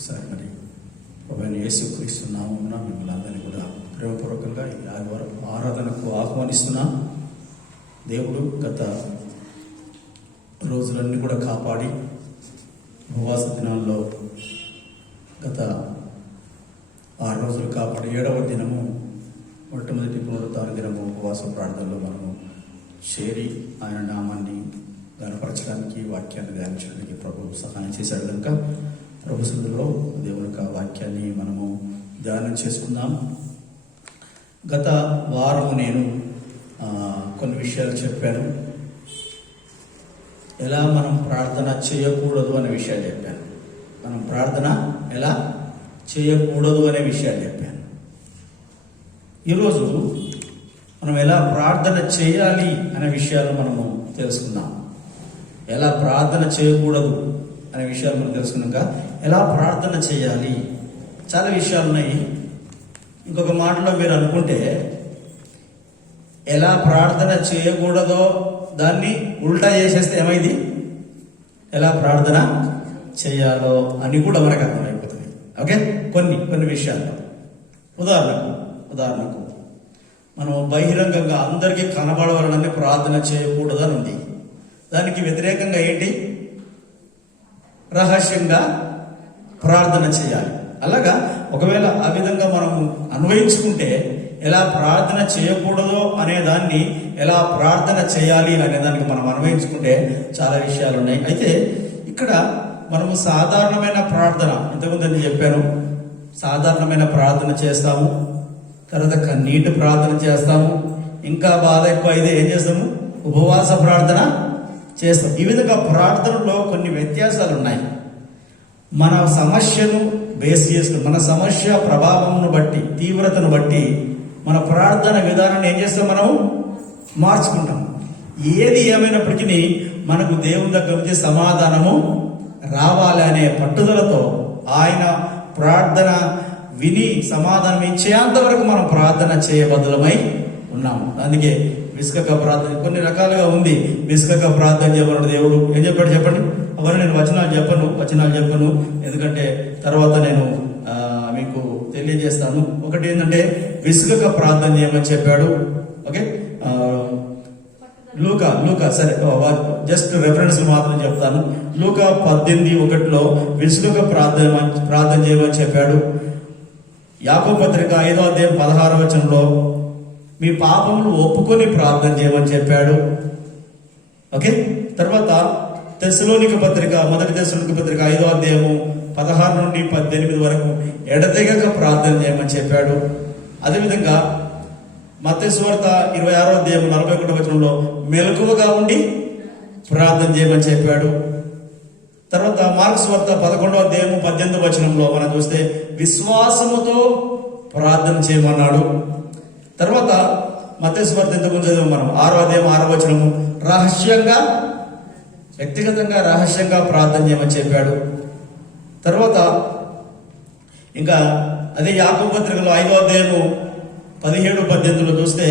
ఒకసారి మరి ప్రభువైన యేసుక్రీస్తు నామమున మిమ్మల్ని అందరినీ కూడా ప్రేమపూర్వకంగా ఈ ఆదివారం ఆరాధనకు ఆహ్వానిస్తున్నా. దేవుడు గత రోజులన్నీ కూడా కాపాడి ఉపవాస దినాల్లో గత 6 రోజులు కాపాడి 7వ దినము మొట్టమొదటి పునరుద్ధాన దినము ఉపవాస ప్రార్థనలో మనము చేరి ఆయన నామాన్ని గణపరచడానికి, వాక్యాన్ని ధ్యానించడానికి ప్రభువు సహాయం చేశాడు కనుక ప్రభు సన్నిధిలో దేవుని యొక్క వాక్యాన్ని మనము ధ్యానం చేసుకుందాం. గత వారము నేను కొన్ని విషయాలు చెప్పాను. ఎలా మనం ప్రార్థన చేయకూడదు అనే విషయాలు చెప్పాను. మనం ప్రార్థన ఎలా చేయకూడదు అనే విషయాలు చెప్పాను. ఈరోజు మనం ఎలా ప్రార్థన చేయాలి అనే విషయాలు మనము తెలుసుకుందాం. ఎలా ప్రార్థన చేయకూడదు అనే విషయాలు మనం తెలుసుకున్నాక ఎలా ప్రార్థన చేయాలి, చాలా విషయాలు ఉన్నాయి. ఇంకొక మాటలో మీరు అనుకుంటే ఎలా ప్రార్థన చేయకూడదో దాన్ని ఉల్టా చేసేస్తే ఏమైంది, ఎలా ప్రార్థన చేయాలో అని కూడా మనకు అర్థమైపోతుంది. ఓకే, కొన్ని విషయాల్లో ఉదాహరణకు మనం బహిరంగంగా అందరికీ కనబడవాలని ప్రార్థన చేయకూడదు అని ఉంది. దానికి వ్యతిరేకంగా ఏంటి, రహస్యంగా ప్రార్థన చేయాలి. అలాగా ఒకవేళ ఆ విధంగా మనం అన్వయించుకుంటే ఎలా ప్రార్థన చేయకూడదో అనే దాన్ని ఎలా ప్రార్థన చేయాలి అనే దానికి మనం అన్వయించుకుంటే చాలా విషయాలు ఉన్నాయి. అయితే ఇక్కడ మనము సాధారణమైన ప్రార్థన, ఇంతకుముందు నేను చెప్పాను, సాధారణమైన ప్రార్థన చేస్తాము, తర్వాత కన్నీటి ప్రార్థన చేస్తాము, ఇంకా బాధ ఎక్కువ అయితే ఏం చేస్తాము, ఉపవాస ప్రార్థన చేస్తాం. ఈ విధంగా ప్రార్థనలో కొన్ని వ్యత్యాసాలు ఉన్నాయి. మన సమస్యను బేస్ చేసుకుని, మన సమస్య ప్రభావంను బట్టి, తీవ్రతను బట్టి మన ప్రార్థన విధానాన్ని ఏం చేస్తాం, మనం మార్చుకుంటాం. ఏది ఏమైనప్పటికీ మనకు దేవుని దగ్గర నుంచి సమాధానము రావాలి అనే పట్టుదలతో ఆయన ప్రార్థన విని సమాధానం ఇచ్చేంత వరకు మనం ప్రార్థన చేయబద్ధులమై ఉన్నాము. అందుకే విసుకక ప్రార్థన కొన్ని రకాలుగా ఉంది. విసుకక ప్రార్థన చేయమన్నాడు దేవుడు. ఏం చెప్పాడు చెప్పండి? అవన్నీ నేను వచనాలు చెప్పను, ఎందుకంటే తర్వాత నేను మీకు తెలియజేస్తాను. ఒకటి ఏంటంటే విసుకక ప్రార్థన చేయమని చెప్పాడు. ఓకే, లూకా సరే, జస్ట్ రెఫరెన్స్ మాత్రం చెప్తాను. లూకా 18:1 విసుకక ప్రార్థన చేయమని చెప్పాడు. యాకోబు పత్రిక 5వ అధ్యాయం 16వ వచనంలో మీ పాపములు ఒప్పుకొని ప్రార్థన చేయమని చెప్పాడు. ఓకే, తర్వాత తెస్సలోనిక పత్రిక, మొదటి తెస్సలోనిక పత్రిక 5వ అధ్యాయము 16 నుండి 18 వరకు ఎడతెగక ప్రార్థన చేయమని చెప్పాడు. అదేవిధంగా మత్తయి సువార్త 26వ అధ్యాయం 41వ వచనంలో మెలకువగా ఉండి ప్రార్థన చేయమని చెప్పాడు. తర్వాత మార్కు సువార్త 11వ అధ్యాయము 18వ వచనంలో మనం చూస్తే విశ్వాసముతో ప్రార్థన చేయమన్నాడు. తర్వాత మత్తయి సువార్త ఇంతకుముందు చదివాం మనం 6వ అధ్యాయం 6వ వచనము రహస్యంగా, వ్యక్తిగతంగా రహస్యంగా ప్రార్థన చేయమని చెప్పాడు. తర్వాత ఇంకా అదే యాకోబు పత్రికలో 5వ అధ్యాయము 17-18 చూస్తే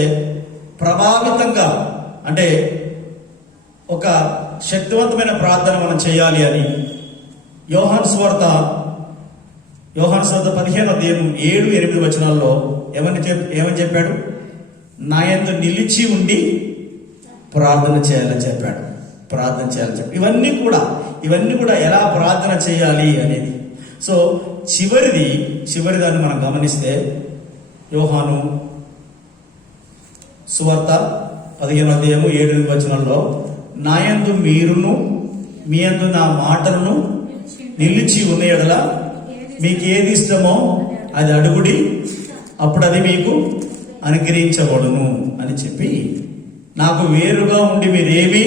ప్రభావితంగా, అంటే ఒక శక్తివంతమైన ప్రార్థన మనం చేయాలి అని యోహాను సువార్త 15వ అధ్యాయం 7-8 వచనాల్లో ఏమని చెప్పాడు, నా యందు నిలిచి ఉండి ప్రార్థన చేయాలని చెప్పాడు. ఇవన్నీ కూడా ఎలా ప్రార్థన చేయాలి అనేది. సో చివరి దాన్ని మనం గమనిస్తే యోహాను సువార్త 15వ అధ్యాయము 7 వచనంలో నా యందు మీరును మీ యందు నా మాటలను నిలిచి ఉన్న యెడల మీకు ఏది ఇష్టమో అది అడుగుడి, అప్పుడు అది మీకు అనుగ్రహించబడును అని చెప్పి, నాకు వేరుగా ఉండి మీరేమీ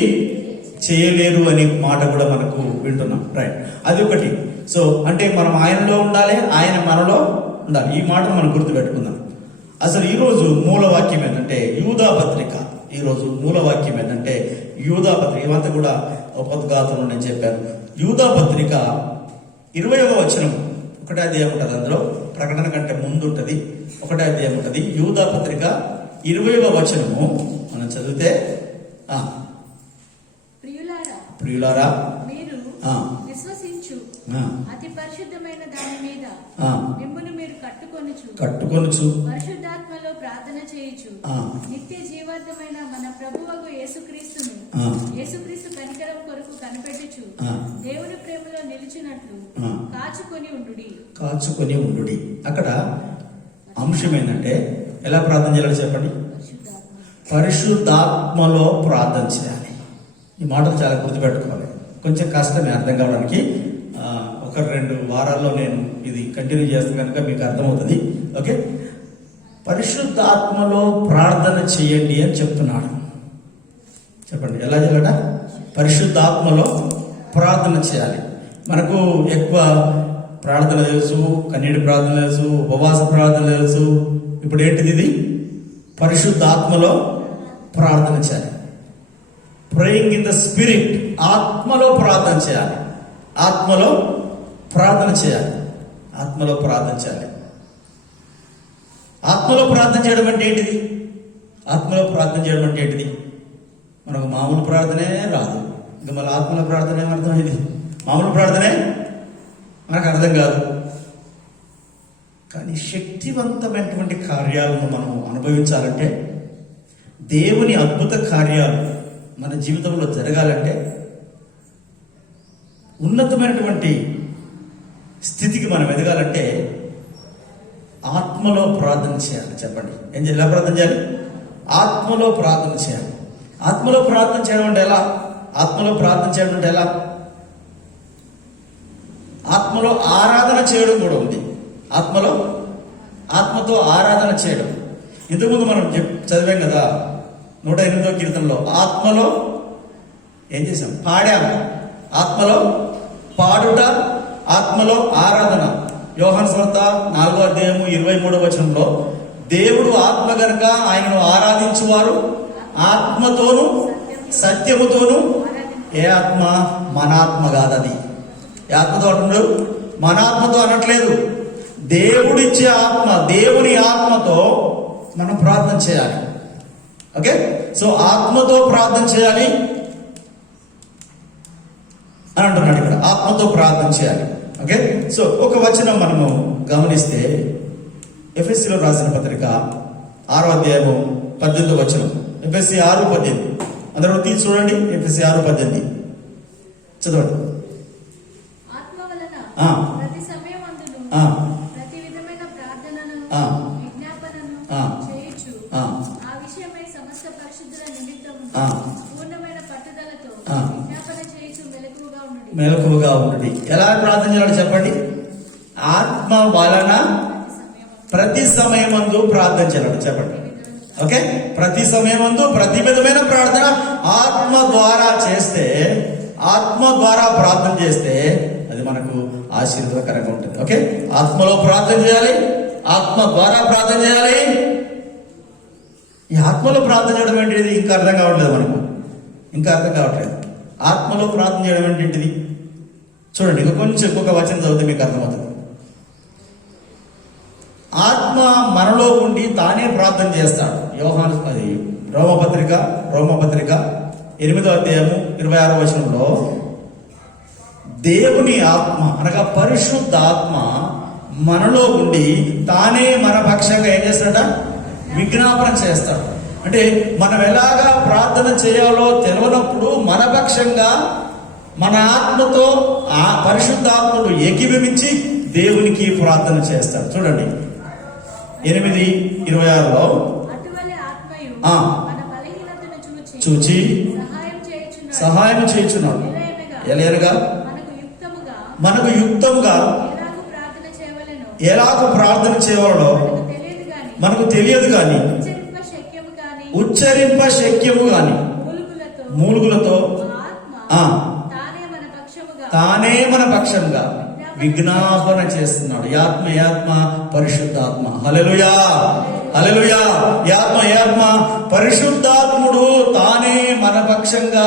చేయలేరు అనే మాట కూడా మనకు వింటున్నాం. రైట్, అది ఒకటి. సో అంటే మనం ఆయనలో ఉండాలి, ఆయన మనలో ఉండాలి. ఈ మాట మనం గుర్తుపెట్టుకుందాం. అసలు ఈరోజు మూలవాక్యం ఏంటంటే యూదా పత్రిక. ఇవంతా కూడా ఉపద్ఘాతంలో నేను చెప్పాను. యూదా పత్రిక 20వ వచనం, 1వ అధ్యాయం ఉంటుంది. అందులో ప్రకటన కంటే ముందు ఉంటుంది, 1వ అధ్యాయం ఉంటుంది. యూదా పత్రిక 20వ వచనము మనం చదివితే, ప్రియులారా విశ్వసించు అతి పరిశుద్ధమైన చేయవలసిన దాని మీద ఆ, మిమ్మును మీరు కట్టుకొనుచు కట్టుకొనుచు పరిశుద్ధాత్మలో ప్రార్థన చేయుచు ఆ, నిత్య జీవార్థమైన మన ప్రభువగు యేసుక్రీస్తును ఆ, యేసుక్రీస్తు కనికరం కొరకు కనిపెట్టుచు ఆ, దేవుని ప్రేమలో నిలిచినట్లు ఆ. కాచుకొని ఉండుడి. కాచుకొని ఉండుడి. అక్కడ అంశం ఏంటంటే ఎలా ప్రార్థన చేయాలో చెప్పండి. పరిశుద్ధాత్మ పరిశుద్ధాత్మలో ప్రార్థన చేయాలి. ఈ మాటలు చాలా గుర్తుపెట్టుకోవాలి. కొంచెం కష్టమే అర్థం కావడానికి. ఒక 2 వారాల్లో నేను ఇది కంటిన్యూ చేస్తాను కనుక మీకు అర్థమవుతుంది. ఓకే, పరిశుద్ధాత్మలో ప్రార్థన చేయండి అని చెప్తున్నాడు. చెప్పండి ఎలా చేయాలట? పరిశుద్ధాత్మలో ప్రార్థన చేయాలి. మనకు ఎక్కువ ప్రార్థన తెలుసు, కన్నీటి ప్రార్థన తెలుసు, ఉపవాస ప్రార్థన తెలుసు. ఇప్పుడు ఏంటిది? ఇది పరిశుద్ధాత్మలో ప్రార్థన చేయాలి. ప్రేయింగ్ ఇన్ ద స్పిరిట్, ఆత్మలో ప్రార్థన చేయాలి. ఆత్మలో ప్రార్థన చేయాలి. ఆత్మలో ప్రార్థన చేయాలి. ఆత్మలో ప్రార్థన చేయడం అంటే ఏంటిది? ఆత్మలో ప్రార్థన చేయడం అంటే ఏంటిది? మనకు మామూలు ప్రార్థనే రాదు, ఇంకా మళ్ళీ ఆత్మలో ప్రార్థన ఏమర్థం? ఇది మామూలు ప్రార్థనే మనకు అర్థం కాదు. కానీ శక్తివంతమైనటువంటి కార్యాలను మనం అనుభవించాలంటే, దేవుని అద్భుత కార్యాలు మన జీవితంలో జరగాలంటే, ఉన్నతమైనటువంటి స్థితికి మనం ఎదగాలంటే ఆత్మలో ప్రార్థన చేయాలి. చెప్పండి ఎలా ప్రార్థన చేయాలి? ఆత్మలో ప్రార్థన చేయాలి. ఆత్మలో ప్రార్థన చేయడం అంటే ఎలా? ఆత్మలో ప్రార్థన చేయడం అంటే ఎలా? ఆత్మలో ఆరాధన చేయడం కూడా ఉంది. ఆత్మతో ఆరాధన చేయడం. ఇంతకుముందు మనం చదివాం కదా 108వ కీర్తనలో, ఆత్మలో ఏం చేసాం? పాడాము. ఆత్మలో పాడుట, ఆత్మలో ఆరాధన. యోహాను సువార్త 4వ అధ్యాయము 23వ వచనంలో, దేవుడు ఆత్మ గనుక ఆయనను ఆరాధించువారు ఆత్మతోను సత్యముతోను. ఏ ఆత్మ? మన ఆత్మ కాదు. అది ఏ ఆత్మతో అంటున్నాడు? మన ఆత్మతో అనట్లేదు. దేవుడిచ్చే ఆత్మ, దేవుని ఆత్మతో మనం ప్రార్థన చేయాలి. ఓకే, సో ఆత్మతో ప్రార్థన చేయాలి అని అంటున్నాడు ఇక్కడ. ఆత్మతో ప్రార్థన చేయాలి. ఓకే, సో ఒక వచనం మనము గమనిస్తే, ఎఫెసీలో రాసిన పత్రిక 6వ అధ్యాయము 18వ వచనం. ఎఫెసీ 6:18. అందరూ తీసి చూడండి. ఎఫెసీ 6:18 చదవండి. ఆత్మ వలన ఆ. ప్రతి సమయమందును ఆ. ప్రతి విధమైన ప్రార్థనను ఆ. విజ్ఞాపనను ఆ. చేయుచు ఆ. ఆ విషయమై సమస్త పరిశుద్ధుల నిమిత్తము ఆ. పూర్ణమైన పట్టుదలతో ఆ. విజ్ఞాపన చేయుచు మెలకువగా ఉండుడి. మెలకువగా ఉండండి. ఎలా ప్రార్థన చేయాలో చెప్పండి. ఆత్మ వలన ప్రతి సమయమందు ప్రార్థన చేయాలి. చెప్పండి. ఓకే, ప్రతి సమయమందు ప్రతి విధమైన ప్రార్థన ఆత్మ ద్వారా చేస్తే, ఆత్మ ద్వారా ప్రార్థన చేస్తే అది మనకు ఆశీర్వాదకరంగా ఉంటుంది. ఓకే, ఆత్మలో ప్రార్థన చేయాలి, ఆత్మ ద్వారా ప్రార్థన చేయాలి. ఈ ఆత్మలో ప్రార్థన చేయడం ఏంటిది? ఇంకా అర్థం కావట్లేదు మనకు. ఇంకా అర్థం కావట్లేదు. ఆత్మలో ప్రార్థన చేయడం ఏంటిది? చూడండి, ఇంకొక వచనం చదివితే మీకు అర్థమవుతుంది. ఆత్మ మనలో ఉండి తానే ప్రార్థన చేస్తాడు. యోహాను అది రోమపత్రిక 8వ అధ్యాయము 26వ వచనంలో, దేవుని ఆత్మ అనగా పరిశుద్ధ ఆత్మ మనలో ఉండి తానే మన పక్షంగా ఏం చేస్తాడ? విజ్ఞాపన చేస్తాడు. అంటే మనం ఎలాగా ప్రార్థన చేయాలో తెలియనప్పుడు మన పక్షంగా మన ఆత్మతో ఆ పరిశుద్ధాత్మను ఏకీభవించి దేవునికి ప్రార్థన చేస్తాడు. చూడండి 8:26లో, అటువలే ఆత్మయు ఆ. మన బలహీనతను చూచి సహాయం చేయుచున్నాడు. ఎలాగనగా మనకు యుక్తముగా ఎలాగూ ప్రార్థన చేయవలనో మనకు తెలియదు కానీ ఉచ్చరింప శక్యము గాని మూలుగులతో తానే మన పక్షంగా విజ్ఞాపన చేస్తున్నాడు. యాత్మ పరిశుద్ధాత్మ. హల్లెలూయా, హల్లెలూయా. యాత్మ పరిశుద్ధాత్ముడు తానే మన పక్షంగా,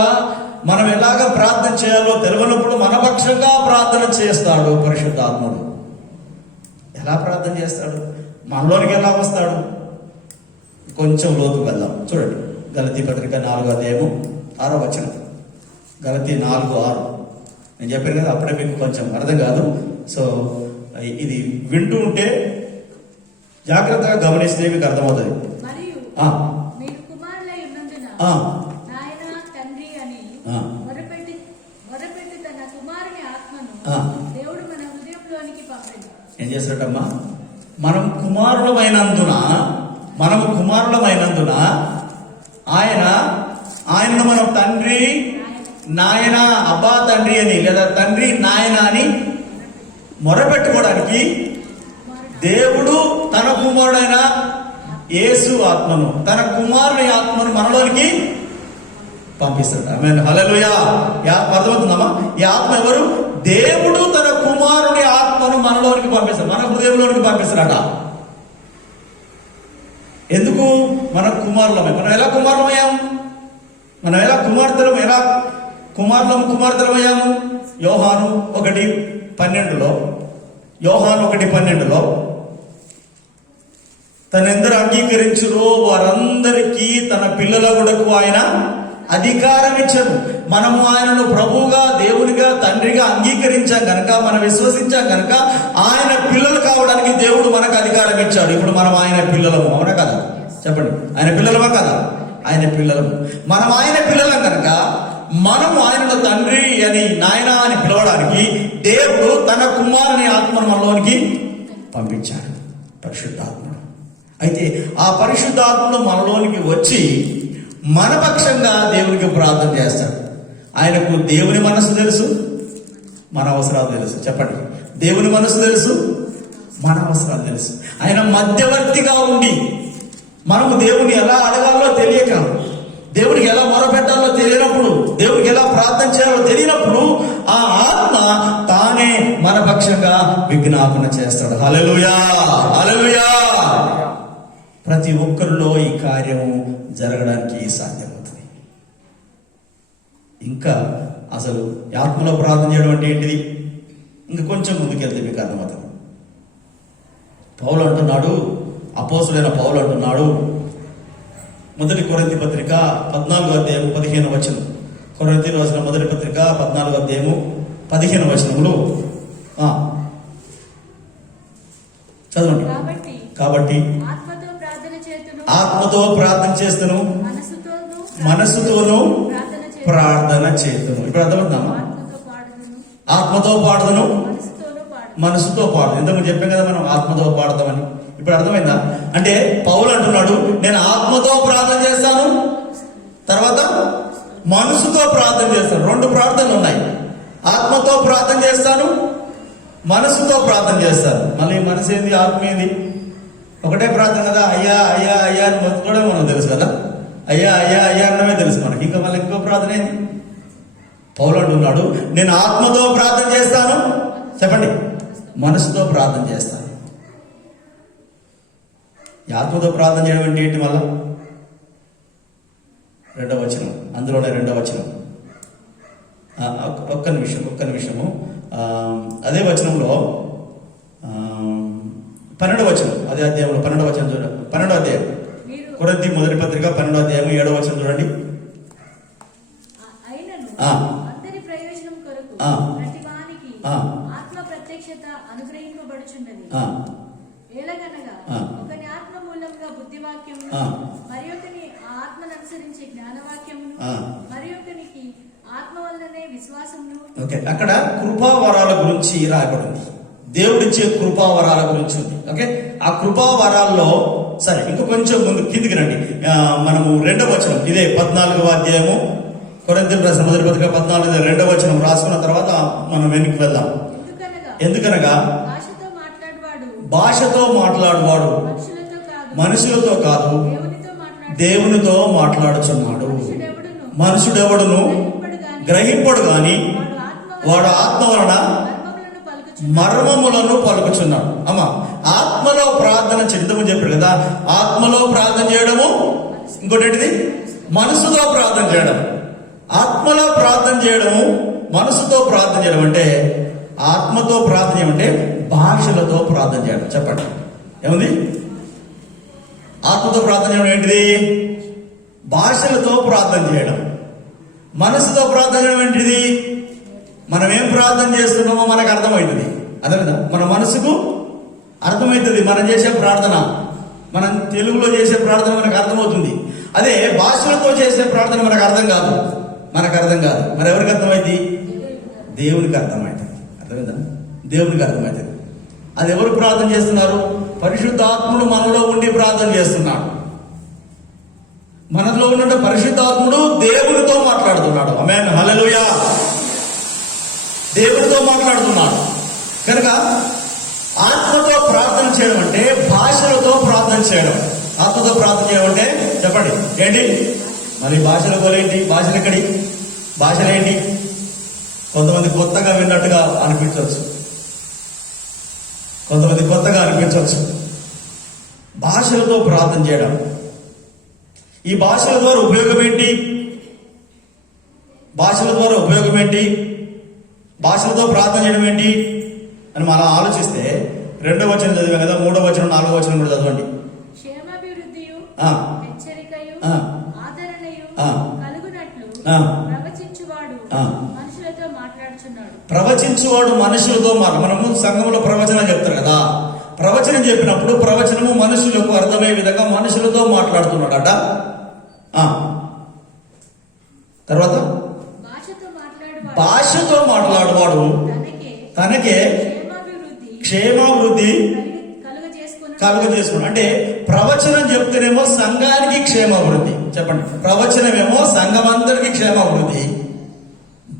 మనం ఎలాగ ప్రార్థన చేయాలో తెలియనప్పుడు మన పక్షంగా ప్రార్థన చేస్తాడు పరిశుద్ధాత్ముడు. ఎలా ప్రార్థన చేస్తాడు? మనలోనికి ఎలా వస్తాడు? కొంచెం లోతు వెళ్దాం. చూడండి, గలతీ పత్రిక 4వ అధ్యాయము 6వ వచనం. గలతీ 4:6. నేను చెప్పాను కదా, అప్పుడే మీకు కొంచెం అర్థం కాదు. సో ఇది వింటూ ఉంటే జాగ్రత్తగా గమనిస్తే మీకు అర్థమవుతుంది. మరియు ఆ, మీరు కుమారులై ఉన్నందున ఆ, నాయన తండ్రి అని ఆ. మొరపెట్టి తన కుమారుని ఆత్మను ఆ. దేవుడు మన హృదయంలోనికి పంపింది. ఏం చేస్తాడమ్మా? మనము కుమారులమైనందున ఆయనను మనం తండ్రి నాయన, అబ్బా తండ్రి అని, లేదా తండ్రి నాయన అని మొరపెట్టుకోవడానికి దేవుడు తన కుమారుడైన యేసు ఆత్మను, తన కుమారుని ఆత్మను మనలోనికి పంపిస్తాడు. ఆమేన్, హల్లెలూయా. అర్థమవుతుందమ్మా? ఈ ఆత్మ ఎవరు? దేవుడు తన కుమారుని ఆత్మను మనలోనికి పంపిస్తాడు, మన హృదయంలోనికి పంపిస్తాడట. ఎందుకు? మన కుమారులమే. మనం ఎలా కుమారులమయ్యాం? మనం ఎలా కుమార్తెలమయ్యాము? యోహాను 1:12లో తనెందరు అంగీకరించురో వారందరికీ తన పిల్లల కొరకు ఆయన అధికారం ఇచ్చాడు. మనము ఆయనను ప్రభువుగా, దేవునిగా, తండ్రిగా అంగీకరించాం కనుక, మనం విశ్వసించాం కనుక ఆయన పిల్లలు కావడానికి దేవుడు మనకు అధికారం ఇచ్చాడు. ఇప్పుడు మనం ఆయన పిల్లలము, అవునా కదా? చెప్పండి, ఆయన పిల్లలమా కదా? ఆయన పిల్లలము. మనం ఆయన పిల్లలం కనుక మనము ఆయనను తండ్రి అని, నాయన అని పిలవడానికి దేవుడు తన కుమారుని ఆత్మను మనలోనికి పంపించాడు, పరిశుద్ధాత్ముడు. అయితే ఆ పరిశుద్ధాత్ముడు మనలోనికి వచ్చి మన పక్షంగా దేవునికి ప్రార్థన చేస్తాడు. ఆయనకు దేవుని మనసు తెలుసు, మన అవసరాలు తెలుసు. చెప్పండి, దేవుని మనసు తెలుసు, మన అవసరాలు తెలుసు. ఆయన మధ్యవర్తిగా ఉండి మనము దేవుని ఎలా అడగాలో తెలియక, దేవునికి ఎలా మొరపెట్టాలో తెలియనప్పుడు, దేవునికి ఎలా ప్రార్థన చేయాలో తెలియనప్పుడు ఆ ఆత్మ తానే మన పక్షంగా విజ్ఞాపన చేస్తాడు. హల్లెలూయా, హల్లెలూయా. ప్రతి ఒక్కరిలో ఈ కార్యము జరగడానికి సాధ్యమవుతుంది. ఇంకా అసలు ఆత్మలో ప్రార్థన చేయడం అంటే ఏంటిది? ఇంకా కొంచెం ముందుకెళ్తే మీకు అర్థమవుతుంది. పౌలు అంటున్నాడు, అపోస్తులైన పౌలు అంటున్నాడు, 1 కొరింథీ పత్రిక 14:15 కొరింథీయులకు రాసిన 1 పత్రిక 14:15 చదవండి. కాబట్టి ఆత్మతో ప్రార్థన చేస్తును, మనసుతోనూ ప్రార్థన చేతును. ఇప్పుడు అర్థమవుతుందమ్మా? ఆత్మతో పాడుదును, మనసుతో పాడు. ఇంతకు చెప్పాం కదా మనం ఆత్మతో పాడతామని. ఇప్పుడు అర్థమైందా? అంటే పౌలు అంటున్నాడు, నేను ఆత్మతో ప్రార్థన చేస్తాను, తర్వాత మనసుతో ప్రార్థన చేస్తాను. 2 ప్రార్థనలు ఉన్నాయి. ఆత్మతో ప్రార్థన చేస్తాను, మనసుతో ప్రార్థన చేస్తాను. మళ్ళీ మనసు ఏంది, ఆత్మ ఏంది? ఒకటే ప్రార్థన కదా. అయ్యా అయ్యా అయ్యా అని మొత్తుకోవడం మనకు తెలుసు కదా. అయ్యా అయ్యా అయ్యా అన్నమే తెలుసు మనకి. ఇంకా మళ్ళీ ఇంకో ప్రార్థన ఏంది? పౌలు అంటున్నాడు, నేను ఆత్మతో ప్రార్థన చేస్తాను, చెప్పండి, మనసుతో ప్రార్థన చేస్తాను. ఈ ఆత్మతో ప్రార్థన చేయడం అంటే ఏంటి? మళ్ళా 2వ వచనం, అందులోనే 2వ వచనం. ఒక్క నిమిషము. అదే వచనంలో 12వ వచనం, అదే అధ్యాయంలో 12వ వచనం చూడండి. 12వ అధ్యాయం, కొరింథీ మొదటి పత్రిక 12వ అధ్యాయం 7వ వచనం చూడండి. అందరి ప్రయోజనం కొరకు ప్రతివానికి ఆత్మ ప్రత్యక్షత అనుగ్రహింపబడుచున్నది. ఏలగనగా ఒకని ఆత్మ మూలంగా బుద్ధివాక్యమును, మరి ఒకని ఆత్మను అనుసరించి జ్ఞానవాక్యమును, మరి ఒకనికి ఆత్మ వల్లనే విశ్వాసమును. ఓకే, అక్కడ కృపావరాల గురించి రాయబడింది. దేవుడిచ్చే కృపావరాల గురించి ఉంది. ఓకే, ఆ కృపావరాల్లో సరే ఇంకో కొంచెం ముందు కిందికి రండి. మనము 2వ వచనం, ఇదే 14వ అధ్యాయము కొరింథీయులకు రాసిన మొదటి పత్రిక 14 2వ వచనం రాసుకున్న తర్వాత మనం వెనక్కి వెళ్దాం. ఎందుకనగా భాషతో మాట్లాడువాడు మనుషులతో కాదు, దేవునితో మాట్లాడుచున్నాడు. మనుషుడెవడును గ్రహింపడు గాని వాడు ఆత్మ వలన మర్మములను పలుకుచున్నాడు. అమ్మా, ఆత్మలో ప్రార్థన చేయడము చెప్పాడు కదా. ఆత్మలో ప్రార్థన చేయడము, ఇంకోటి ఏంటిది? మనసుతో ప్రార్థన చేయడం. ఆత్మలో ప్రార్థన చేయడము, మనసుతో ప్రార్థన చేయడం అంటే, ఆత్మతో ప్రార్థన చేయమంటే భాషలతో ప్రార్థన చేయడం. చెప్పండి, ఏముంది? ఆత్మతో ప్రార్థన చేయడం ఏంటిది? భాషలతో ప్రార్థన చేయడం. మనసుతో ప్రార్థన చేయడం ఏంటిది? మనం ఏం ప్రార్థన చేస్తున్నామో మనకు అర్థమవుతుంది. అర్థమైందా? మన మనసుకు అర్థమవుతుంది మనం చేసే ప్రార్థన, మనం తెలుగులో చేసే ప్రార్థన మనకు అర్థమవుతుంది. అదే భాషలతో చేసే ప్రార్థన మనకు అర్థం కాదు. మరి ఎవరికి అర్థమైంది? దేవునికి అర్థమవుతుంది. అర్థమైందా? దేవునికి అర్థమవుతుంది. అది ఎవరు ప్రార్థన చేస్తున్నారు? పరిశుద్ధాత్ముడు మనలో ఉండి ప్రార్థన చేస్తున్నాడు. మనలో ఉన్న పరిశుద్ధాత్ముడు దేవునితో మాట్లాడుతున్నాడు. ఆమేన్, హల్లెలూయా. దేవునితో మాట్లాడుతున్నాడు కనుక ఆత్మతో ప్రార్థన చేయడం అంటే భాషలతో ప్రార్థన చేయడం. ఆత్మతో ప్రార్థన చేయడం అంటే చెప్పండి ఏంటి? మరి భాషల గోలేంటి? భాషలు ఎక్కడి? భాషలేంటి? కొంతమంది కొత్తగా విన్నట్టుగా అనిపించవచ్చు, కొంతమంది కొత్తగా అనిపించవచ్చు. భాషలతో ప్రార్థన చేయడం, ఈ భాషల ద్వారా ఉపయోగం ఏంటి? భాషల ద్వారా ఉపయోగం ఏంటి? భాషలతో ప్రార్థన చేయడం ఏంటి అని మనం ఆలోచిస్తే 2వ వచనం చదివాం కదా, 3వ వచనం 4వ వచనం కూడా చదవండి. క్షేమాభివృద్ధియు హెచ్చరికయు ఆదరణయు కలుగునట్లు ప్రవచించువాడు మనుషులతో మాట్లాడుచున్నాడు. ప్రవచించువాడు మనుషులతో మనము సంఘంలో ప్రవచనం చెప్తారు కదా, ప్రవచనం చెప్పినప్పుడు ప్రవచనము మనుషులకు అర్థమయ్యే విధంగా మనుషులతో మాట్లాడుతున్నాడట. తర్వాత భాషతో మాట్లాడువాడు తనకే క్షేమాభివృద్ధి కలుగజేసుకున్నాడు. అంటే ప్రవచనం చెప్తేనేమో సంఘానికి క్షేమాభివృద్ధి. చెప్పండి, ప్రవచనమేమో సంఘం అందరికీ క్షేమాభివృద్ధి,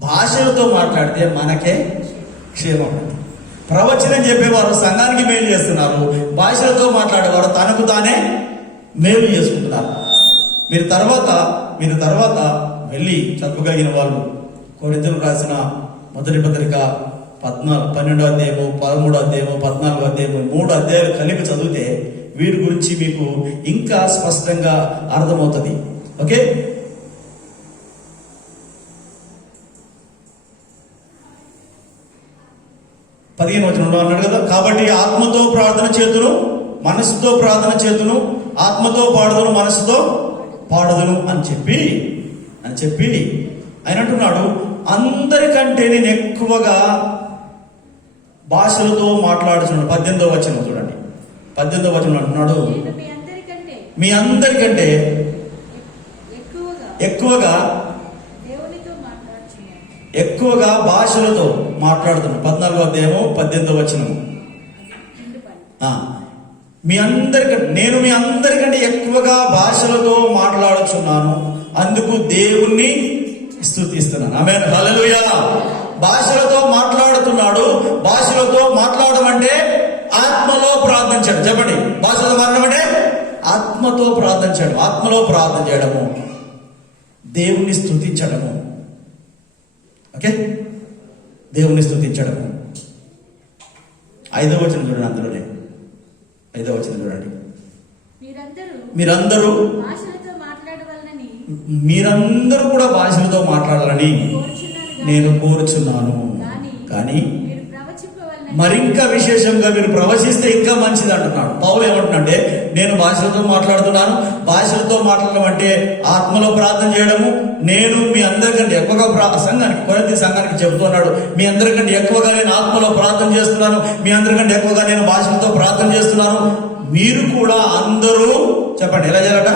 భాషలతో మాట్లాడితే మనకే క్షేమాభివృద్ధి. ప్రవచనం చెప్పేవారు సంఘానికి మేలు చేస్తున్నారు, భాషలతో మాట్లాడేవారు తనకు తానే మేలు చేసుకుంటున్నారు. మీరు తర్వాత వెళ్ళి చదవగలిగిన వాళ్ళు కొరింథీయులకు రాసిన మొదటి పత్రిక 12వ అధ్యాయము, 13వ అధ్యాయము, 14వ అధ్యాయము, 3 అధ్యాయాలు కలిపి చదివితే వీరి గురించి మీకు ఇంకా స్పష్టంగా అర్థమవుతుంది. ఓకే, పదిహేను వచనంలో అన్నాడు కదా, కాబట్టి ఆత్మతో ప్రార్థన చేతును, మనసుతో ప్రార్థన చేతును, ఆత్మతో పాడుదును, మనసుతో పాడుదును అని చెప్పి ఆయన అంటున్నాడు, అందరికంటే నేను ఎక్కువగా భాషలతో మాట్లాడుతున్నాడు. 18వ వచనం చూడండి, 18వ వచనం అంటున్నాడు, మీ అందరికంటే ఎక్కువగా భాషలతో మాట్లాడుతున్నాడు. 14వ అధ్యాయము 18వ వచనము. నేను మీ అందరికంటే ఎక్కువగా భాషలతో మాట్లాడుచున్నాను, అందుకు దేవుణ్ణి స్తుతిస్తున్నాను. ఆమేన్, హల్లెలూయా. భాషలతో మాట్లాడుతున్నాడు. భాషలతో మాట్లాడడం అంటే ఆత్మలో ప్రార్థించడం. చెప్పండి, భాషలతో మాట్లాడడం అంటే ఆత్మతో ప్రార్థించడం, ఆత్మలో ప్రార్థన చేయడము, దేవుణ్ణి స్తుతించడము. ఓకే, దేవుణ్ణి స్తుతించడము. 5వ వచనం చూడండి, అందులోనే 5వ వచనం చూడండి. మీరందరూ కూడా భాషలతో మాట్లాడాలని నేను కోరుచున్నాను, కానీ మరింకా విశేషంగా మీరు ప్రవచిస్తే ఇంకా మంచిది అంటున్నాడు. పౌలు ఏమంటున్నాడంటే, నేను భాషలతో మాట్లాడుతున్నాను. భాషలతో మాట్లాడడం అంటే ఆత్మలో ప్రార్థన చేయడము. నేను మీ అందరికంటే ఎక్కువగా సంఘానికి, కొరింథీ సంఘానికి చెబుతున్నాడు, మీ అందరికంటే ఎక్కువగా నేను ఆత్మలో ప్రార్థన చేస్తున్నాను, మీ అందరికంటే ఎక్కువగా నేను భాషలతో ప్రార్థన చేస్తున్నాను. మీరు కూడా అందరూ చెప్పండి ఎలా చేయాలట?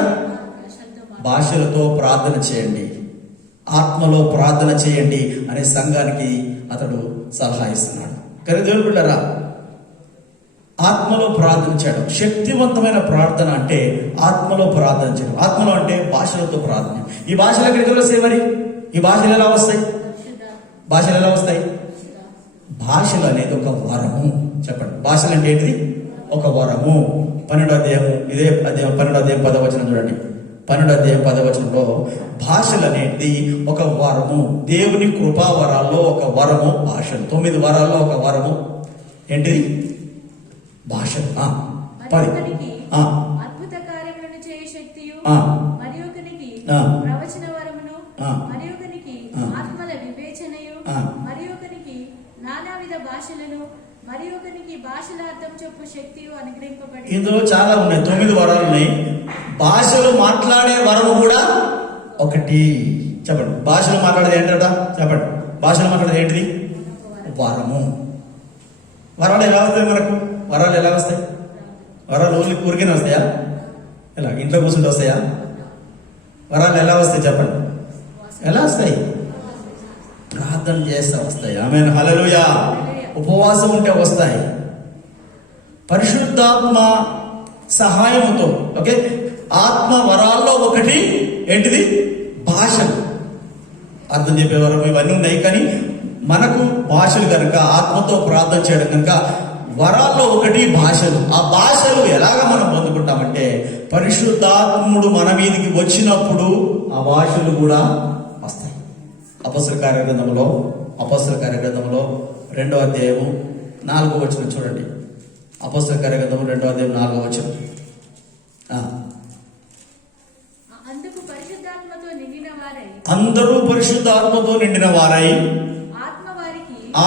భాషలతో ప్రార్థన చేయండి, ఆత్మలో ప్రార్థన చేయండి అనే సంఘానికి అతడు సలహా ఇస్తున్నాడు. కానీ దేవుని బిడ్డలారా, ఆత్మలో ప్రార్థన చేయడం, శక్తివంతమైన ప్రార్థన అంటే ఆత్మలో ప్రార్థన చేయడం. ఆత్మలో అంటే భాషలతో ప్రార్థన. ఈ భాషలు ఎక్కడికి వస్తాయి? మరి ఈ భాషలు ఎలా వస్తాయి? భాషలు అనేది ఒక వరము. చెప్పండి, భాషలు అంటే ఏంటిది? ఒక వరము. 12వ అధ్యాయము, ఇదే అధ్యాయం 12వ అధ్యాయం 10వ వచనం చూడండి. 12వ అధ్యాయం 10వ వచనంలో భాషలు అనేది ఒక వరము. దేవుని కృపావరాల్లో ఒక వరము భాషలు. 9 వరాల్లో ఒక వరము ఏంటిది? భాషలు. 10 అద్భుత కార్యములను చేయ శక్తియు, మరియొకనికి ప్రవచన వరమును, మరియొకనికి ఆత్మల వివేచనయు, మరియొకనికి నానావిధ భాషలను, మరియొకనికి భాషల అర్థం చెప్పు శక్తియు అనుగ్రహింపబడి. ఇందులో చాలా ఉన్నాయి, 9 వరాలు ఉన్నాయి. భాషలు మాట్లాడే వరము కూడా ఒకటి. చెప్పండి, భాషలు మాట్లాడేది ఏంటట? చెప్పండి, భాషలు మాట్లాడేది ఏంటిది? వరము. వరాలు ఎలా వస్తాయి మనకు? వరాలు ఎలా వస్తాయి? వరాలు ఓన్లీ ఊరికనే వస్తాయా? ఎలా ఇంట్లో కూర్చుంటే వస్తాయా? వరాలు ఎలా వస్తాయి చెప్పండి? ఎలా వస్తాయి? ప్రార్థన చేస్తే వస్తాయి. ఆమేన్, హల్లెలూయా. ఉపవాసం ఉంటే వస్తాయి. పరిశుద్ధాత్మ సహాయముతో, ఓకే, ఆత్మ వరాల్లో ఒకటి ఏంటిది? భాషలు. అర్థం చెప్పే వరం ఇవన్నీ ఉన్నాయి. కానీ మనకు భాషలు కనుక, ఆత్మతో ప్రార్థన చేయడం కనుక వరాల్లో ఒకటి భాషలు. ఆ భాషలు ఎలాగ మనం పొందుకుంటామంటే పరిశుద్ధాత్ముడు మన మీదికి వచ్చినప్పుడు ఆ భాషలు కూడా వస్తాయి. అపొస్తలుల కార్యగ్రంథంలో 2వ అధ్యాయము 4వ వచనం చూడండి. అపొస్తలుల కార్యగ్రంథము 2వ అధ్యాయం 4వ వచనం. అందుకు పరిశుద్ధాత్మతో నిండిన వారై, అందరూ పరిశుద్ధాత్మతో నిండిన వారై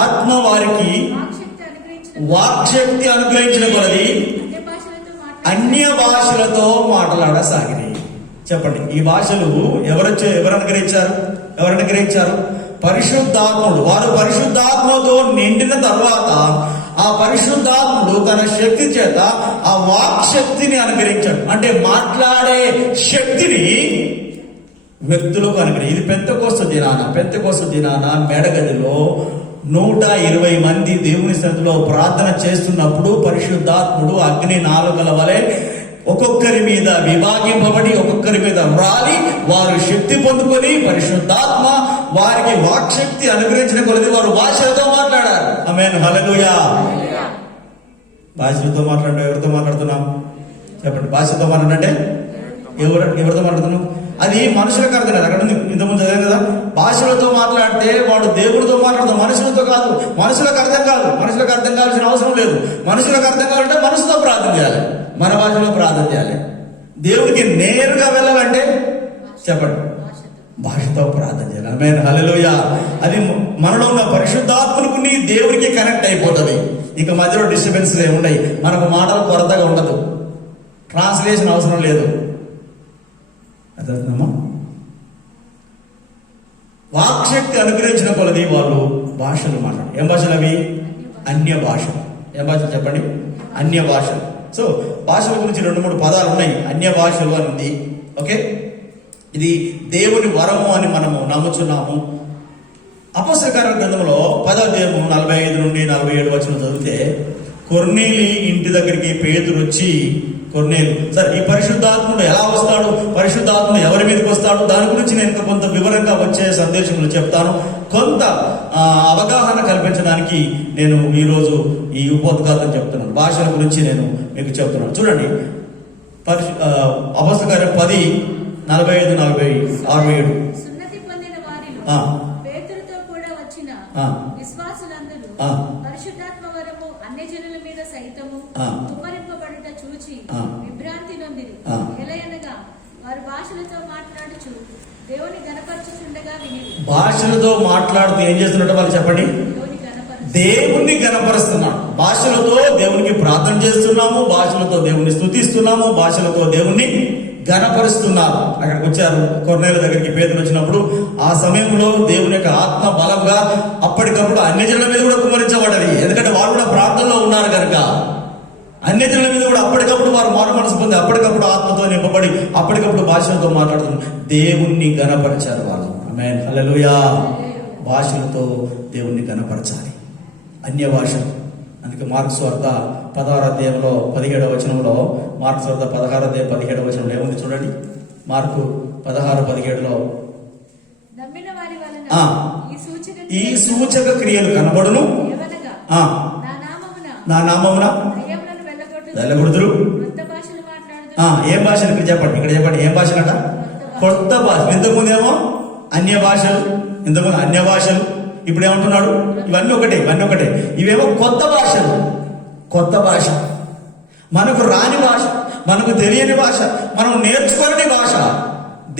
ఆత్మ వారికి వాక్శక్తి అనుగ్రహించిన కొలది అన్య భాషలతో మాట్లాడసాగిరి. చెప్పండి, ఈ భాషలు ఎవరు అనుగ్రహించారు? పరిశుద్ధాత్ముడు. వారు పరిశుద్ధాత్మతో నిండిన తర్వాత ఆ పరిశుద్ధాత్ముడు తన శక్తి చేత ఆ వాక్శక్తిని అనుగ్రహించాడు. అంటే మాట్లాడే శక్తిని వ్యక్తులకు అనుగ్రహించాడు. ఇది పెంతెకోస్తు దినాన మేడగదిలో 120 మంది దేవుని సన్నిధిలో ప్రార్థన చేస్తున్నప్పుడు పరిశుద్ధాత్ముడు అగ్ని నాలుకల వలె ఒక్కొక్కరి మీద విభాగింపబడి ఒక్కొక్కరి మీద రాలి వారు శక్తి పొందుకొని పరిశుద్ధాత్మ వారికి వాక్శక్తి అనుగ్రహించిన కొలది వారు భాషలతో మాట్లాడారు. ఆమేన్, హల్లెలూయా. భాషలతో మాట్లాడడం ఎవరితో మాట్లాడుతున్నాం చెప్పండి? భాషతో మాట్లాడంటే ఎవరితో మాట్లాడుతున్నాం? అది మనుషులకు అర్థం కాదు. అక్కడ ఇంతకుముందు చదివాం కదా, భాషలతో మాట్లాడితే వాడు దేవుడితో మాట్లాడతాం, మనుషులతో కాదు. మనుషులకు అర్థం కావాల్సిన అవసరం లేదు. మనుషులకు అర్థం కావాలంటే మనసుతో ప్రార్థన చేయాలి, మన భాషలో ప్రార్థన చేయాలి. దేవుడికి నేరుగా వెళ్ళాలంటే చెప్పండి, భాషతో ప్రార్థన చేయాలి. ఆమేన్, హల్లెలూయా. అది మనలో ఉన్న పరిశుద్ధాత్మకు దేవుడికి కనెక్ట్ అయిపోతుంది. ఇక మధ్యలో డిస్టర్బెన్స్ ఏముండయి, మనకు మాటలు కొరతగా ఉండదు, ట్రాన్స్లేషన్ అవసరం లేదు. అర్థమా? వాక్శక్తి అనుగ్రహించిన కొలది వాళ్ళు భాషలు మాట్లాడారు. ఏం భాషలు అవి? అన్య భాషలు. ఏం భాషలు చెప్పండి? అన్య భాషలు. సో భాషల గురించి 2-3 పదాలు ఉన్నాయి. అన్య భాషలు అని ఉంది, ఓకే. ఇది దేవుని వరము అని మనము నమ్ముచున్నాము. అపొస్తలుల కార్యాల గ్రంథంలో 10వ అధ్యాయము 45 నుండి 47 వచనం చదివితే, కొర్నేలి ఇంటి దగ్గరికి పేతురు వచ్చి, సార్ ఈ పరిశుద్ధాత్ముడు ఎలా వస్తాడు, పరిశుద్ధాత్ముడు ఎవరి మీదకి వస్తాడు, దాని గురించి నేను ఇంకా కొంత వివరంగా వచ్చే సందేశంలో చెప్తాను. కొంత అవగాహన కల్పించడానికి నేను ఈరోజు ఈ ఉపోద్ఘాతం చెప్తున్నాను. భాషల గురించి నేను మీకు చెప్తున్నాను. చూడండి, అపొస్తలుల కార్యం 10:45-47. సున్నతి పొందిన వారిలో పేతురుతో కూడా వచ్చిన విశ్వాసులందరూ పరిశుద్ధాత్మ వరము అన్యజనుల మీద సైతము కుమ్మరింపబడుట చూచి విభ్రాంతి నొందిరి. ఎలయనగా వారు భాషలతో మాట్లాడుచు దేవుని గణపరచుచుండగా విని. భాషలతో మాట్లాడుతూ ఏం చేస్తున్నట్టు వాళ్ళు చెప్పండి? దేవుణ్ణి గణపరుస్తున్నాడు. భాషలతో దేవునికి ప్రార్థన చేస్తున్నాము, భాషలతో దేవుణ్ణి స్తుతిస్తున్నాము, భాషలతో దేవుణ్ణి గణపరుస్తున్నారు. అక్కడికి వచ్చారు, కొర్నేలు దగ్గరికి పేతురు వచ్చినప్పుడు ఆ సమయంలో దేవుని యొక్క ఆత్మ బలంగా అప్పటికప్పుడు అన్యజనుల మీద కూడా కుమ్మరించబడ్డది. ఎందుకంటే వారు కూడా ప్రార్థనలో ఉన్నారు కనుక అన్యజనుల మీద కూడా అప్పటికప్పుడు వారు మారు మనసు పొంది అప్పటికప్పుడు ఆత్మతో నింపబడి అప్పటికప్పుడు భాషలతో మాట్లాడుతున్నారు. దేవుణ్ణి గణపరిచారు వాళ్ళు. ఆమేన్, హల్లెలూయా. భాషలతో దేవుణ్ణి గణపరచాలి, అన్య భాషలు. అందుకే మార్కు సువార్త 16వ అధ్యాయంలో 17వ వచనంలో, మార్కు సువార్త 16వ అధ్యాయం 17వ వచనంలో ఏముంది చూడండి. మార్కు 16:17లో ఈ సూచక క్రియలు కనబడును, నా నామమున వెళ్ళగొడుదురు. ఏం భాషలు? ఇక్కడ చెప్పండి, ఏం భాషలట? కొత్త భాషలు. ఇంతకుముందేమో అన్య భాషలు, అన్య భాషలు. ఇప్పుడు ఏమంటున్నాడు? ఇవన్నీ ఒకటే. ఇవేమో కొత్త భాషలు. కొత్త భాష, మనకు రాని భాష, మనకు తెలియని భాష, మనం నేర్చుకోని భాష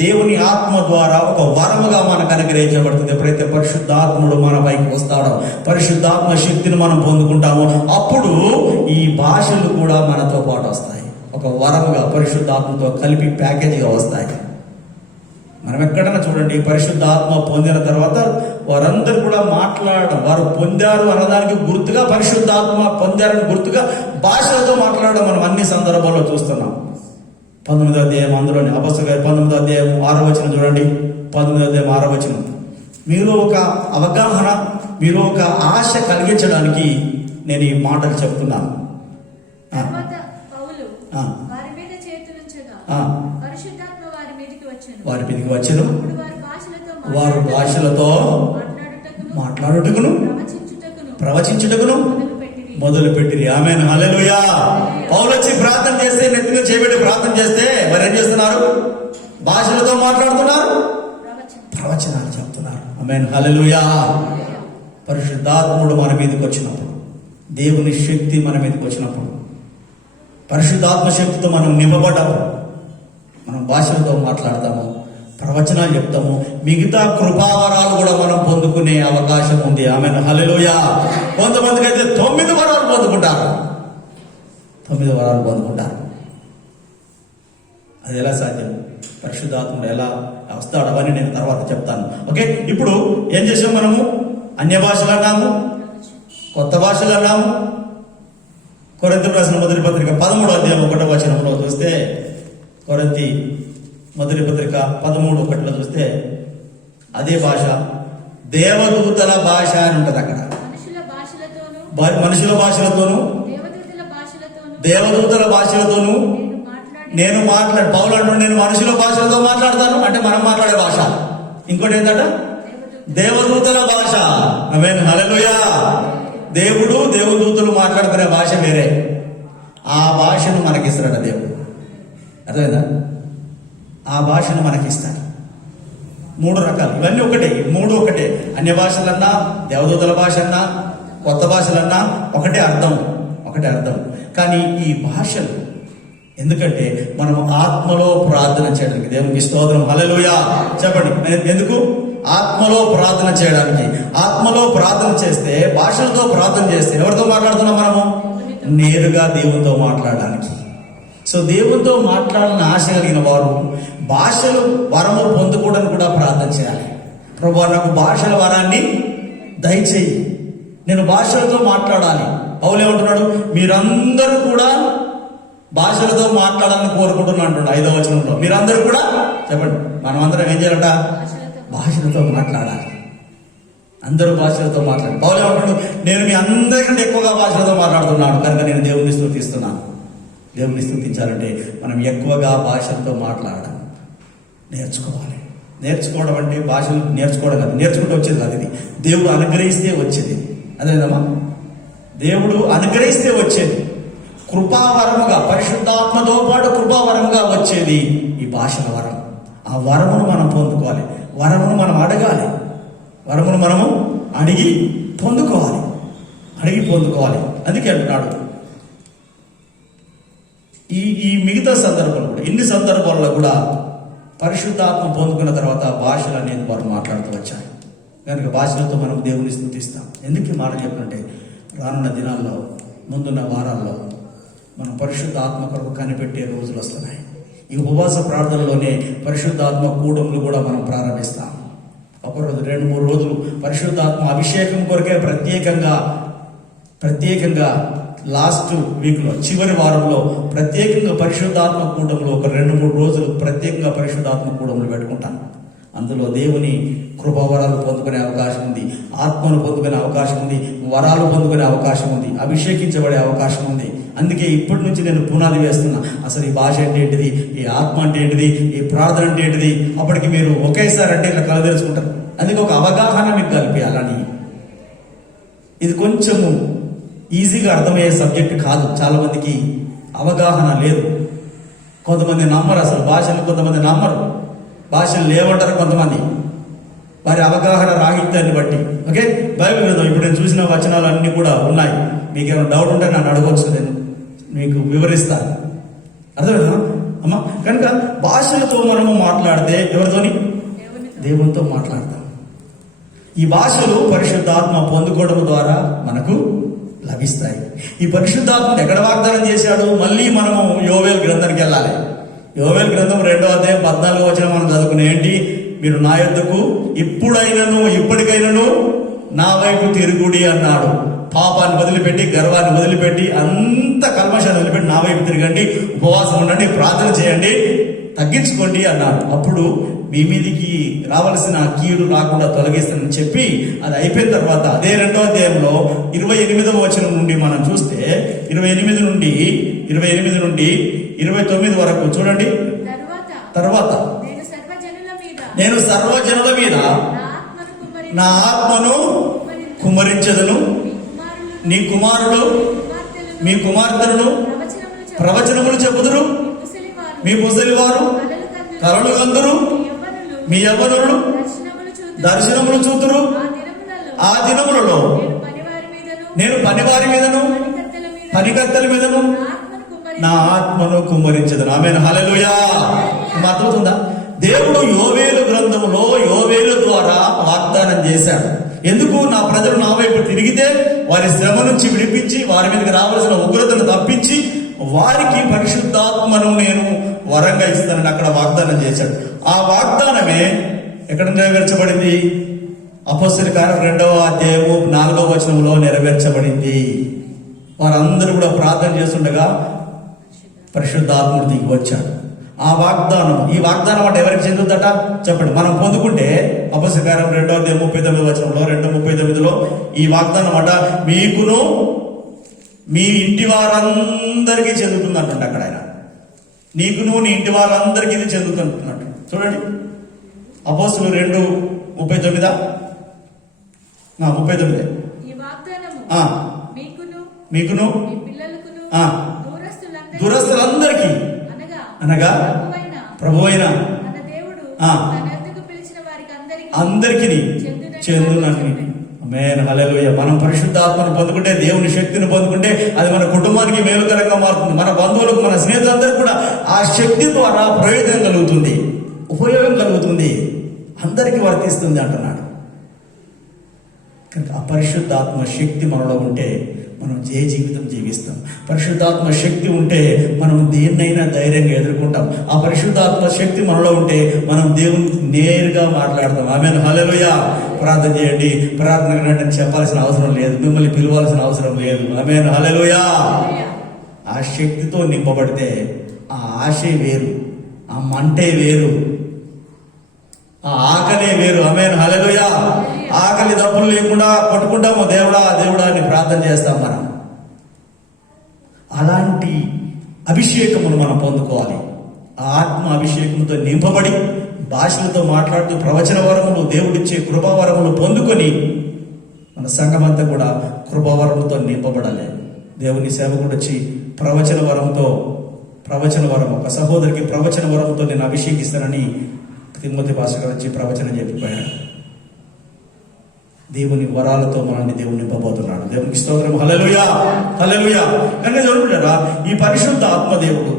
దేవుని ఆత్మ ద్వారా ఒక వరముగా మనకు అనుగ్రహించబడుతుంది. ఎప్పుడైతే పరిశుద్ధాత్ముడు మన పైకి వస్తాడో, పరిశుద్ధాత్మ శక్తిని మనం పొందుకుంటామో, అప్పుడు ఈ భాషలు కూడా మనతో పాటు వస్తాయి. ఒక వరముగా పరిశుద్ధాత్మతో కలిపి ప్యాకేజీగా వస్తాయి. మనం ఎక్కడైనా చూడండి, పరిశుద్ధాత్మ పొందిన తర్వాత వారందరూ కూడా మాట్లాడడం, వారు పొందారు అన్నదానికి గుర్తుగా, పరిశుద్ధాత్మ పొందారని గుర్తుగా భాషలతో మాట్లాడడం మనం అన్ని సందర్భాల్లో చూస్తున్నాం. 19వ అధ్యాయం అందులోని అపొస్తలుల కార్యాలు 19వ అధ్యాయం 6వ వచనం చూడండి. 19వ అధ్యాయం 6వ వచనం. మీలో ఒక అవగాహన, మీలో ఒక ఆశ కలిగించడానికి నేను ఈ మాటలు చెప్తున్నాను. తరువాత పౌలు వారి మీద చేతులుంచగా పరిశుద్ధాత్మ వారి మీదకి వచ్చెను. అప్పుడు వారు భాషలతో మాట్లాడుటకును ప్రవచించుటకును మొదలు పెట్టిరి. ఆమేన్, హల్లెలూయా. పౌలు వచ్చి ప్రార్థన చేస్తే, నెత్తి మీద చేయబెట్టి ప్రార్థన చేస్తే మరి ఏం చేస్తున్నారు? భాషలతో మాట్లాడుతున్నారు, ప్రవచనాలు చెప్తున్నారు. ఆమేన్, హల్లెలూయా. పరిశుద్ధాత్ముడు మన మీదకి వచ్చినప్పుడు, దేవుని శక్తి మన మీదకి వచ్చినప్పుడు, పరిశుద్ధాత్మ శక్తితో మనం నింపబడ్డప్పుడు మనం భాషలతో మాట్లాడతాము, ప్రవచనాలు చెప్తాము. మిగతా కృపావరాలు కూడా మనం పొందుకునే అవకాశం ఉంది. ఆమేన్, హల్లెలూయా. కొంతమందికి అయితే 9 వరాలు పొందుకుంటారు. 9 వరాలు పొందుకుంటారు. అది ఎలా సాధ్యం? పరిశుద్ధాత్ముడు ఎలా వస్తాడు అవన్నీ నేను తర్వాత చెప్తాను. ఓకే, ఇప్పుడు ఏం చేసాం మనము? అన్య భాషలు అన్నాము, కొత్త భాషలు అన్నాము. కొరింథీయులకు రాసిన మొదటి పత్రిక 13వ అధ్యాయం 1వ వచనంలో చూస్తే, కొరింథీ మొదటి పత్రిక 13:1 చూస్తే అదే భాష దేవదూతల భాష అని ఉంటుంది. అక్కడ మనుషుల భాషలతోనూ దేవదూతల భాషలతోనూ నేను మాట్లాడు. పౌలు అంటూ నేను మనుషుల భాషలతో మాట్లాడతాను అంటే మనం మాట్లాడే భాష. ఇంకోటి ఏంటంట? దేవదూతల భాష. ఆమేన్, హల్లెలూయా. దేవుడు దేవదూతలు మాట్లాడుకునే భాష వేరే. ఆ భాషను మనకిస్తాడు దేవుడు. అర్థమైందా? ఆ భాషను మనకిస్తాడు. 3 రకాలు. ఇవన్నీ ఒకటే, 3 ఒకటే. అన్య భాషలన్నా, దేవదూతల భాష అన్నా, కొత్త భాషలన్నా ఒకటే అర్థం, ఒకటే అర్థం. కానీ ఈ భాషలు ఎందుకంటే మనం ఆత్మలో ప్రార్థన చేయడానికి. దేవునికి స్తోత్రం, హల్లెలూయా. చెప్పండి, ఎందుకు? ఆత్మలో ప్రార్థన చేయడానికి. ఆత్మలో ప్రార్థన చేస్తే, భాషలతో ప్రార్థన చేస్తే ఎవరితో మాట్లాడుతున్నాం మనము? నేరుగా దేవునితో మాట్లాడడానికి. సో దేవునితో మాట్లాడాలని ఆశ కలిగిన వారు భాషలు వరము పొందుకోవడానికి కూడా ప్రార్థన చేయాలి. ప్రభువా, నాకు భాషల వరాన్ని దయచేయి, నేను భాషలతో మాట్లాడాలి. పౌలు ఏమంటున్నాడు? మీరందరూ కూడా భాషలతో మాట్లాడాలని కోరుకుంటున్నా అంటున్నాడు 5వ వచనంలో. మీరందరూ కూడా చెప్పండి, మనం అందరం ఏం చేయాలట? భాషలతో మాట్లాడాలి. అందరూ భాషలతో మాట్లాడాలి. పౌలు ఏమంటున్నాడు? నేను మీ అందరికంటే ఎక్కువగా భాషలతో మాట్లాడుతున్నాను కనుక నేను దేవుని స్తుతిస్తున్నాను. దేవుని స్తుతించాలంటే మనం ఎక్కువగా భాషలతో మాట్లాడడం నేర్చుకోవాలి. నేర్చుకోవడం అంటే భాషలు నేర్చుకోవడం కాదు, నేర్చుకుంటూ వచ్చేది కాదు. ఇది దేవుడు అనుగ్రహిస్తే వచ్చేది. అదేదమ్మా, దేవుడు అనుగ్రహిస్తే వచ్చేది. కృపావరముగా, పరిశుద్ధాత్మతో పాటు కృపావరముగా వచ్చేది ఈ భాషల వరం. ఆ వరమును మనం పొందుకోవాలి. వరమును మనం అడగాలి. వరమును మనము అడిగి పొందుకోవాలి. అందుకే అంటున్నాడు ఈ మిగతా సందర్భంలో కూడా, ఇన్ని సందర్భాల్లో కూడా పరిశుద్ధాత్మ పొందుకున్న తర్వాత భాషలు అనేది వారు మాట్లాడుతూ వచ్చారు. కనుక భాషలతో మనం దేవుని స్తుతిస్తాం. ఎందుకు ఈ మాట చెప్పంటే, రానున్న దినాల్లో, ముందున్న వారాల్లో మనం పరిశుద్ధాత్మ కొరకు కనిపెట్టే రోజులు వస్తున్నాయి. ఈ ఉపవాస ప్రార్థనలోనే పరిశుద్ధాత్మ కూడములు కూడా మనం ప్రారంభిస్తాం. ఒకరోజు 2-3 రోజులు పరిశుద్ధాత్మ అభిషేకం కొరకే ప్రత్యేకంగా లాస్ట్ వీక్లో, చివరి వారంలో ప్రత్యేకంగా పరిశుద్ధాత్మ కూడములు ఒక 2-3 రోజులు ప్రత్యేకంగా పరిశుద్ధాత్మ కూడములు పెట్టుకుంటాం. అందులో దేవుని కృపావరాలు పొందుకునే అవకాశం ఉంది, ఆత్మను పొందుకునే అవకాశం ఉంది, వరాలు పొందుకునే అవకాశం ఉంది, అభిషేకించబడే అవకాశం ఉంది. అందుకే ఇప్పటి నుంచి నేను పునాది వేస్తున్నా. అసలు ఈ భాష అంటే ఏంటిది, ఈ ఆత్మ అంటే ఏంటిది, ఈ ప్రార్థన అంటే ఏంటిది, అప్పటికి మీరు ఒకేసారి అంటే ఇలా కలదలుచుకుంటారు. అందుకే ఒక అవగాహన మీకు కల్పించాలని. ఇది కొంచెము ఈజీగా అర్థమయ్యే సబ్జెక్ట్ కాదు. చాలా మందికి అవగాహన లేదు. కొంతమంది నమ్మరు అసలు భాషలు, కొంతమంది నమ్మరు. భాషలు లేవంటారు కొంతమంది, వారి అవగాహన రాహిత్యాన్ని బట్టి. ఓకే, బైబిల్ గ్రంథం ఇప్పుడు నేను చూసిన వచనాలు అన్నీ కూడా ఉన్నాయి. మీకు ఏమైనా డౌట్ ఉంటే నన్ను అడగవచ్చు, నేను మీకు వివరిస్తాను. అర్థమైందా అమ్మా? కనుక భాషలతో మనము మాట్లాడితే ఎవరితోని? దేవునితో మాట్లాడతాం. ఈ భాషలు పరిశుద్ధాత్మ పొందుకోవడం ద్వారా మనకు లభిస్తాయి. ఈ పరిశుద్ధాత్మను ఎక్కడ వాగ్దానం చేశాడు? మళ్ళీ మనము యోవేలు గ్రంథానికి వెళ్ళాలి. యోవేలు గ్రంథం 2వ అధ్యాయం 14వ వచనం మనం చదువుకునే ఏంటి? మీరు నా యొద్దకు ఇప్పటికైనాను నా వైపు తిరుగుడి అన్నాడు. పాపాన్ని వదిలిపెట్టి, గర్వాన్ని వదిలిపెట్టి, అంత కల్మషాన్ని వదిలిపెట్టి నా వైపు తిరగండి, ఉపవాసం ఉండండి, ప్రార్థన చేయండి, తగ్గించుకోండి అన్నాడు. అప్పుడు మీ మీదికి రావాల్సిన కీడు రాకుండా తొలగిస్తానని చెప్పి అది అయిపోయిన తర్వాత అదే 2వ అధ్యాయంలో 28వ వచనం నుండి మనం చూస్తే 28 నుండి 29 వరకు చూడండి. తర్వాత నేను సర్వజనుల మీద నా ఆత్మను కుమ్మరించదను, నీ కుమారులు మీ కుమార్తెలను ప్రవచనములు చెప్పుదురు, మీ ముసలివారు కలలు కందురు, మీ యవ్వనులు దర్శనములు చూతురు. ఆ దినములలో నేను పనివారి మీదను పనికత్తెల మీదను నా ఆత్మను కుమ్మరించదను. ఆమేన్, హల్లెలూయా. అర్థమవుతుందా? దేవుడు యోవేలు గ్రంథములో యోవేలు ద్వారా వాగ్దానం చేశాడు. ఎందుకు? నా ప్రజలు నా వైపు తిరిగితే వారి శ్రమ నుంచి విడిపించి, వారి మీదకి రావాల్సిన ఉగ్రతను తప్పించి, వారికి పరిశుద్ధాత్మను నేను వరంగా ఇస్తానని అక్కడ వాగ్దానం చేశాడు. ఆ వాగ్దానమే ఎక్కడ నెరవేర్చబడింది? అపోస్తలుల కార్యం 2వ అధ్యాయము 4వ వచనంలో నెరవేర్చబడింది. వారందరూ కూడా ప్రార్థన చేస్తుండగా పరిశుద్ధాత్ముడు దిగి వచ్చాడు. ఈ వాగ్దానం అంటే ఎవరికి చెందుతుందట చెప్పండి. మనం పొందుకుంటే అపోస్తలుల కార్యం 2వ అధ్యాయం 39వ వచనంలో 2:39లో ఈ వాగ్దానం అట మీకును మీ ఇంటి వారందరికీ చెందుతుందంట. అక్కడ ఆయన నీకును నీ ఇంటి వారందరికీ ఇది చెందుతుంటున్నట్టు చూడండి. అపోస్తలులు 2:39 39 మీకును దూరస్తులందరికీ అనగా ప్రభువైన అందరికీ చెందునని. ఆమేన్, హల్లెలూయా. మనం పరిశుద్ధాత్మను పొందుకుంటే, దేవుని శక్తిని పొందుకుంటే అది మన కుటుంబానికి మేలుకరంగా మారుతుంది. మన బంధువులకు, మన స్నేహితులందరికీ కూడా ఆ శక్తి ద్వారా ప్రయోజనం కలుగుతుంది, ఉపయోగం కలుగుతుంది, అందరికీ వర్తిస్తుంది అంటున్నాడు. కనుక ఆ పరిశుద్ధాత్మ శక్తి మనలో ఉంటే మనం జీవితం జీవిస్తాం. పరిశుద్ధాత్మ శక్తి ఉంటే మనం దేన్నైనా ధైర్యంగా ఎదుర్కొంటాం. ఆ పరిశుద్ధాత్మ శక్తి మనలో ఉంటే మనం దేవుని నేరుగా మాట్లాడతాం. ఆమేన్, హల్లెలూయా. ప్రార్థన చేయండి. ప్రార్థన నేను చెప్పాల్సిన అవసరం లేదు, మిమ్మల్ని పిలవాల్సిన అవసరం లేదు. ఆమేన్, హల్లెలూయా. ఆ శక్తితో నింపబడితే ఆ ఆశే వేరు, ఆ మంటే వేరు, ఆ ఆకలే వేరు. ఆమేన్, హల్లెలూయా. ఆకలి దప్పులు లేకుండా కొట్టుకుంటాము, దేవుడా దేవుడా అని ప్రార్థన చేస్తాం మనం. అలాంటి అభిషేకమును మనం పొందుకోవాలి. ఆ ఆత్మ అభిషేకంతో నింపబడి భాషలతో మాట్లాడుతూ ప్రవచన వరములు, దేవుడిచ్చే కృపావరములు పొందుకొని మన సంఘమంతా కూడా కృపావరములతో నింపబడాలి. దేవుని సేవకుడు వచ్చి ప్రవచన వరం ఒక సహోదరికి ప్రవచన వరముతో నేను అభిషేకిస్తానని తిమోతి భాషగా వచ్చి ప్రవచనం చెప్పిపోయాడు. దేవుని వరాలతో మనల్ని దేవుని నింపబోతున్నాడు. దేవునికి స్తోత్రం, హల్లెలూయా, హల్లెలూయా. కనుక చూడంటారా, ఈ పరిశుద్ధ ఆత్మదేవుడు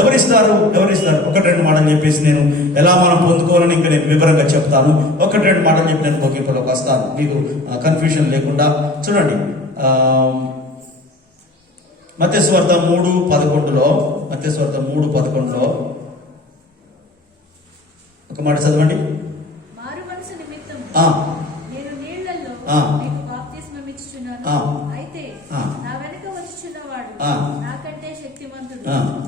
ఎవరిస్తారు? 1-2 మాటలు చెప్పేసి నేను ఎలా మనం పొందుకోవాలని ఇంకా నేను వివరంగా చెప్తాను. 1-2 మాటలు చెప్పి నేను ముగింపులోకి వస్తాను, మీకు కన్ఫ్యూజన్ లేకుండా. చూడండి, మత్తయి సువార్త 3:11లో ఒక మాట చదవండి. అయితే నా వెనుక వచ్చుచున్నవాడు నాకంటే శక్తిమంతుడు.